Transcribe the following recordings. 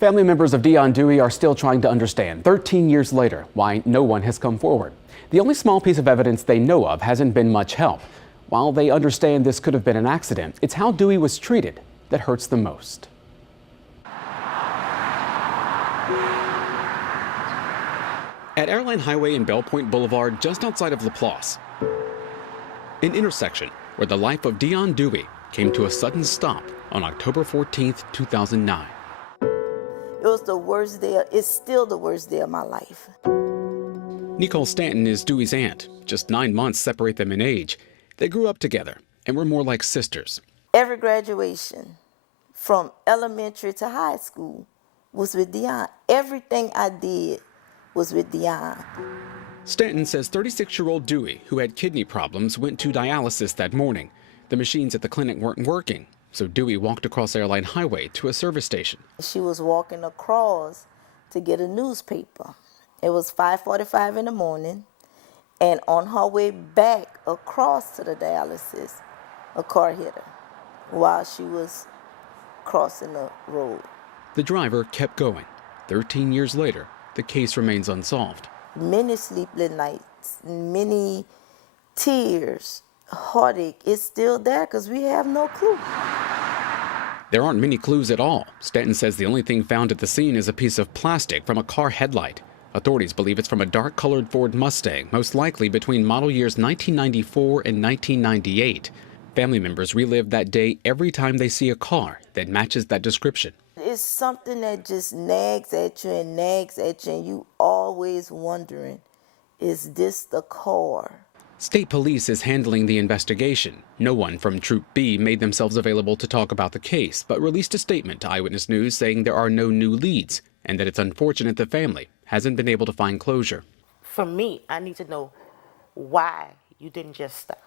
Family members of Dione Duhe are still trying to understand, 13 years later, why no one has come forward. The only small piece of evidence they know of hasn't been much help. While they understand this could have been an accident, it's how Duhe was treated that hurts the most. At Airline Highway and Belle Boulevard, just outside of LaPlace, an intersection where the life of Dione Duhe came to a sudden stop on October 14, 2009. It was the worst day, it's still the worst day of my life. Necohle Stanton is Duhe's aunt. Just 9 months separate them in age. They grew up together and were more like sisters. Every graduation, from elementary to high school, was with Dione. Everything I did was with Dione. Stanton says 36-year-old Duhe, who had kidney problems, went to dialysis that morning. The machines at the clinic weren't working, so Duhe walked across Airline Highway to a service station. She was walking across to get a newspaper. It was 5:45 in the morning, and on her way back across to the dialysis, a car hit her while she was crossing the road. The driver kept going. 13 years later, the case remains unsolved. Many sleepless nights, many tears, heartache is still there because we have no clue. There aren't many clues at all. Stanton says the only thing found at the scene is a piece of plastic from a car headlight. Authorities believe it's from a dark-colored Ford Mustang, most likely between model years 1994 and 1998. Family members relive that day every time they see a car that matches that description. It's something that just nags at you, and you always wondering, is this the car? State police is handling the investigation. No one from Troop B made themselves available to talk about the case, but released a statement to Eyewitness News saying there are no new leads and that it's unfortunate the family hasn't been able to find closure. For me, I need to know why you didn't just stop.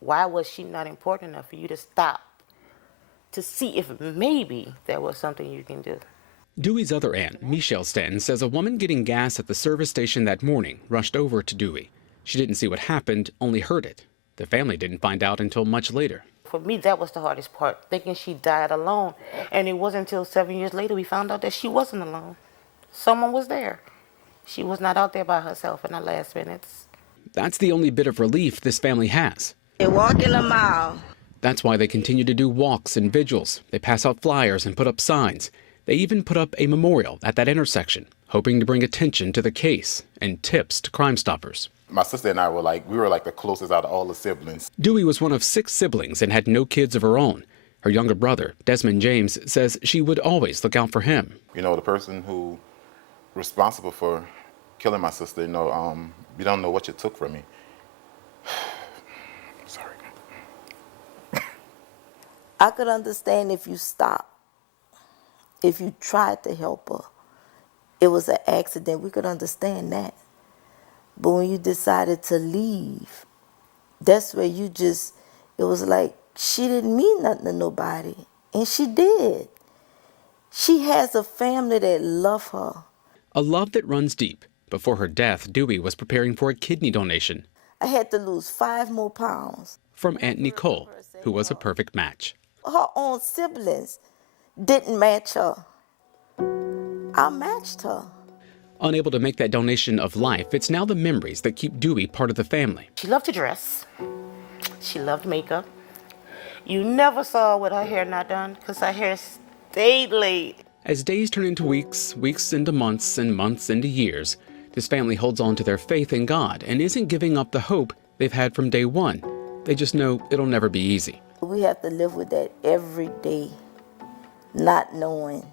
Why was she not important enough for you to stop to see if maybe there was something you can do? Duhe's other aunt, Michelle Stanton, says a woman getting gas at the service station that morning rushed over to Duhe. She didn't see what happened, only heard it. The family didn't find out until much later. For me, that was the hardest part, thinking she died alone. And it wasn't until 7 years later we found out that she wasn't alone. Someone was there. She was not out there by herself in her last minutes. That's the only bit of relief this family has. They walk in a mile. That's why they continue to do walks and vigils. They pass out flyers and put up signs. They even put up a memorial at that intersection, hoping to bring attention to the case and tips to Crime Stoppers. My sister and I were like the closest out of all the siblings. Duhe was one of 6 siblings and had no kids of her own. Her younger brother, Desmond James, says she would always look out for him. You know, the person who responsible for killing my sister, you don't know what you took from me. Sorry. I could understand if you stopped, if you tried to help her. It was an accident, we could understand that. But when you decided to leave, that's where it was like she didn't mean nothing to nobody, and she did. She has a family that love her. A love that runs deep. Before her death, Duhe was preparing for a kidney donation. I had to lose 5 more pounds. From Aunt Necohle, who was a perfect match. Her own siblings didn't match her. I matched her. Unable to make that donation of life, it's now the memories that keep Duhe part of the family. She loved to dress. She loved makeup. You never saw her with her hair not done because her hair stayed laid. As days turn into weeks, weeks into months, and months into years, this family holds on to their faith in God and isn't giving up the hope they've had from day one. They just know it'll never be easy. We have to live with that every day, not knowing.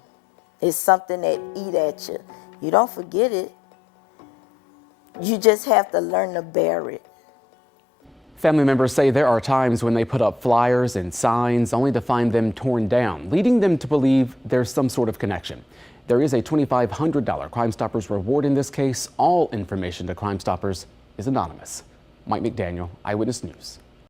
It's something that eat at you. You don't forget it. You just have to learn to bear it. Family members say there are times when they put up flyers and signs only to find them torn down, leading them to believe there's some sort of connection. There is a $2,500 Crime Stoppers reward in this case. All information to Crime Stoppers is anonymous. Mike McDaniel, Eyewitness News.